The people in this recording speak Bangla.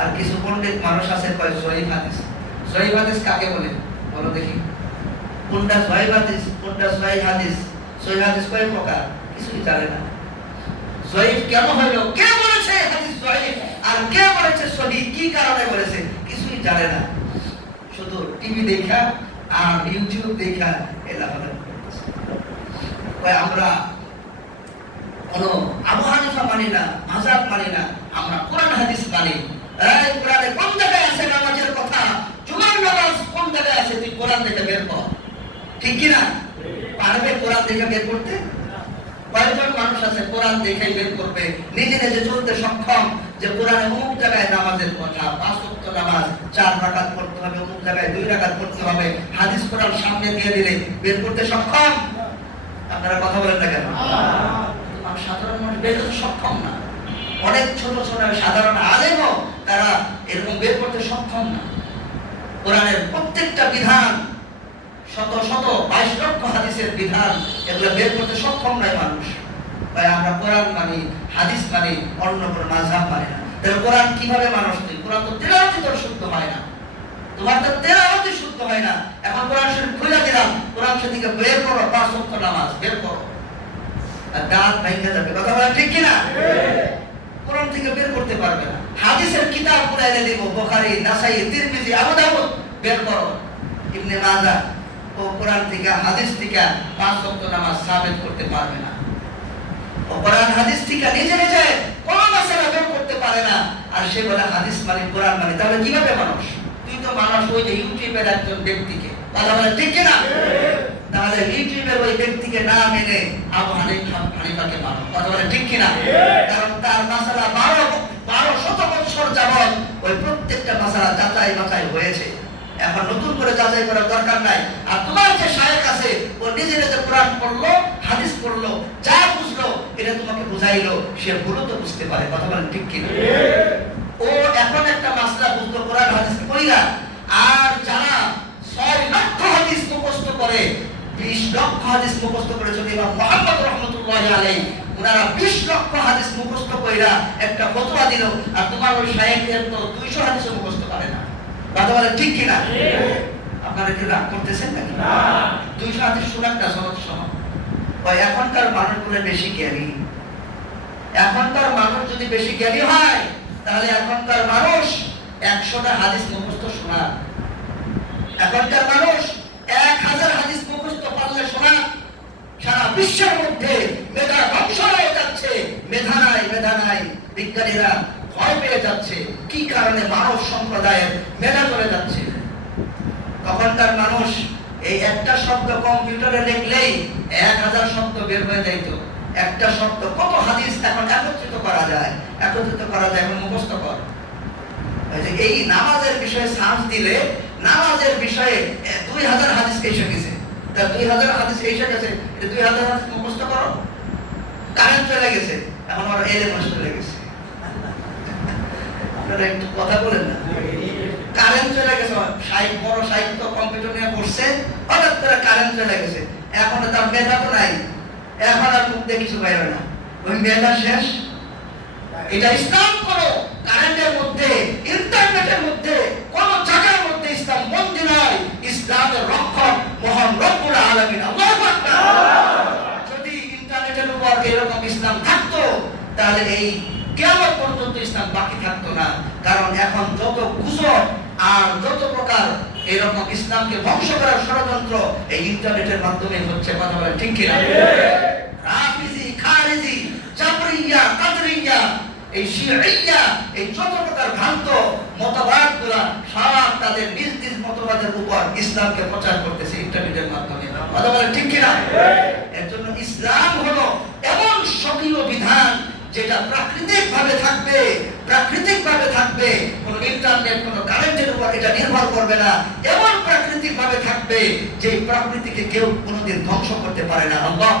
আর কিছু পণ্ডিত মানুষ আছে, কয় জয়ীফ হাদিস। জয়ীফ হাদিস কাকে বলে? বলো দেখি। কোনটা জয়ীফ হাদিস, কোনটা হাদিস? হাদিস কয় প্রকার? কিছুই জানে না। জয়ীফ কেন কে বলেছে হাদিস জয়ীফ? আর কে বলেছে সহি? কি কারণে বলেছে? কিছুই জানে না। শুধু টিভি দেখা আর ইউটিউব দেখা করতেছে আমরা কোনো আবু হানিফা মানি না মাযহাব মানি না, আমরা কোরআন হাদিস মানি। এই কোরআনে কোন জায়গায় আছে নামাজের কথা? জুমার নামাজ কোন জায়গায় আছে? তুই কোরআন থেকে বের কর। ঠিক কি না? পারবে কোরআন থেকে বের করতে? কয়েকজন মানুষ আছে কোরআন দেখে বের করবে। নিজে নিজে চলতে সক্ষম যে কোরআনে অমুক জায়গায় নামাজের কথা পাঁচ নামাজ চার রাকাত পড়তে হবে অমুক জায়গায় দুই রাকাত পড়তে হবে হাদিস কোরআন সামনে দিয়ে দিলে বের করতে সক্ষম? আপনারা কথা বলেন না কেন? সাধারণ মানুষ বের করতে সক্ষম না। অনেক ছোট ছোট সাধারণ আলেমও তারা এরকম বের করতে সক্ষম না। কোরআনের প্রত্যেকটা বিধান, শত শত, বাইশ লক্ষ হাদিসের বিধান, এগুলো বের করতে সক্ষম নয় মানুষ। তাই আমরা কোরআন মানি, হাদিস মানি, অন্য কোনো মাঝহাব মানি না। তাহলে কোরআন কীভাবে মানুষ তুই কোরআন তো তেলাওয়াতি তোর শুদ্ধ হয় না। তোমার তো তেলাওয়াতি শুদ্ধ হয় না। এখন কোরআন শরীফ খুলে দিলাম, কোরআন শরীফ থেকে বের করো, পাঁচ ওয়াক্ত নামাজ, বের করো। আর দাঁত ভেঙে যাবে। কথা বলেন ঠিক কিনা? করতে পারবে না। হাদিসের কিতাব এনে দিব বুখারী নাসাই তিরমিজি আবু দাউদ বের করো। ইবনে মাজাহ ও কোরআন থেকে হাদিস থেকে পাঁচ ওয়াক্ত নামাজ সাবিত করতে পারবে না। ও কোরআন হাদিস থেকে নিজে নিজে কোন মাসআলা বের করতে পারে না। আর সে বলে হাদিস মানে কোরআন মানে তাহলে কীভাবে মানুষ? তুই তো মানুষ ওই যে ইউটিউবের একজন ব্যক্তিকে। কথা বলে ঠিক কিনা? তাহলে ইউটিউবের ওই ব্যক্তিকে না মেনে আবু হানিফা হানিফাকে মানো কথা বলে ঠিক কিনা? কারণ তার মাসালা বারো যাবত ওই প্রত্যেকটা মাসালা যাচাই বাছাই হয়েছে। এখন নতুন করে যাচাই করার দরকার নাই। আর তোমার যে শায়েখ আছে, ও নিজে নিজে কোরআন পড়ল, হাদিস পড়ল, যা বুঝলো, এটা তোমাকে বুঝাইলো। সে ভুলও তো বুঝতে পারে, কথা বলেন ঠিক কিনা? ও এখন একটা মাসলা বুঝলো, কোরআন, হাদিস কইরা আর যারা ছয় লক্ষ হাদিস মুখস্থ করে, বিশ লক্ষ হাদিস মুখস্থ করে যদি ইমাম মোহাম্মদ রহমতুল্লাহ আলাই ওনারা বিশ লক্ষ হাদিস মুখস্থ কইরা একটা ফতোয়া দিল আর তোমার ওই শায়েখের তো দুইশো হাদিস মুখস্থ পারে না। কথা বলে ঠিক কিনা? আপনারা কি রাগ করতেছেন নাকি? দুইশো হাদিস শোনাটা সহজ সহজ এখনকার মানুষগুলো বেশি জ্ঞানী। এখনকার মানুষ যদি বেশি জ্ঞানী হয় তাহলে এখনকার মানুষ একশোটা হাদিস মুখস্থ শোনা এখনকার মানুষ এক হাজার হাদিস মুখস্থ পারলে শোনা সারা বিশ্বের মধ্যে মেধা ধ্বংস হয়ে যাচ্ছে মেধা নাই মেধা নাই বিজ্ঞানীরা ভয় পেয়ে যাচ্ছে কি কারণে মানব সম্প্রদায়ের মেধা চলে যাচ্ছে। তখনকার মানুষ এই একটা শব্দ কম্পিউটারে লিখলেই এক হাজার শব্দ বের হয়ে যাইতো। একটা শব্দ কত হাদিস এখন একত্রিত করা যায়, একত্রিত করা যায় এখন মুখস্থ কর। এই নামাজের বিষয়ে সার্চ দিলে নামাজের বিষয়ে দুই হাজার হাদিস এসে গেছে। তা দুই হাজার হাদিস এসে গেছে দুই হাজার হাদিস মুখস্থ করো। কারেন্ট চলে গেছে, এখন আমার এলে চলে গেছে। আপনারা একটু কথা বলেন না। কারেন্ট চলে গেছে সাইড বড় তো কম্পিউটার নিয়ে পড়ছে হঠাৎ করে কারেন্ট চলে গেছে। এখন তার মেধা তো নাই। এখন আর মুখ দিয়ে কিছু বাইরে না। ওই মেধা শেষ। এটা ইসলাম করো। কারেন্টের মধ্যে, ইন্টারনেটের মধ্যে, কোন জায়গার মধ্যে ইসলাম বন্দী নয় ইসলামের রক্ষক মহান রব্বুল আলামিন। যদি ইন্টারনেটের উপর এরকম ইসলাম থাকতো, তাহলে এই পর্যন্ত ইসলাম বাকি থাকতো না। কারণ এখন যত আর যত প্রকার এরকম ইসলামকে ধ্বংস করার ষড়যন্ত্র এই ইন্টারনেটের মাধ্যমে হচ্ছে, কথা বলে ঠিক কিনা? রাফিজি, খারিজি কাদরিয়া এই শিরইয়া এই যত প্রকার ভ্রান্ত মতবাদগুলা সব তাদের নিজ নিজ মতবাদের উপর ইসলামকে প্রচার করতেছে ইন্টারনেটের মাধ্যমে। কথা বলে ঠিক কিনা? এর জন্য ইসলাম যেটা প্রাকৃতিক ভাবে থাকবে প্রাকৃতিক ভাবে থাকবে, কোনো ইন্টারনেট কোনো কারেন্টের উপর এটা নির্ভর করবে না। এমন প্রাকৃতিক ভাবে থাকবে যে প্রকৃতিকে কেউ কোনোদিন ধ্বংস করতে পারে না। আল্লাহ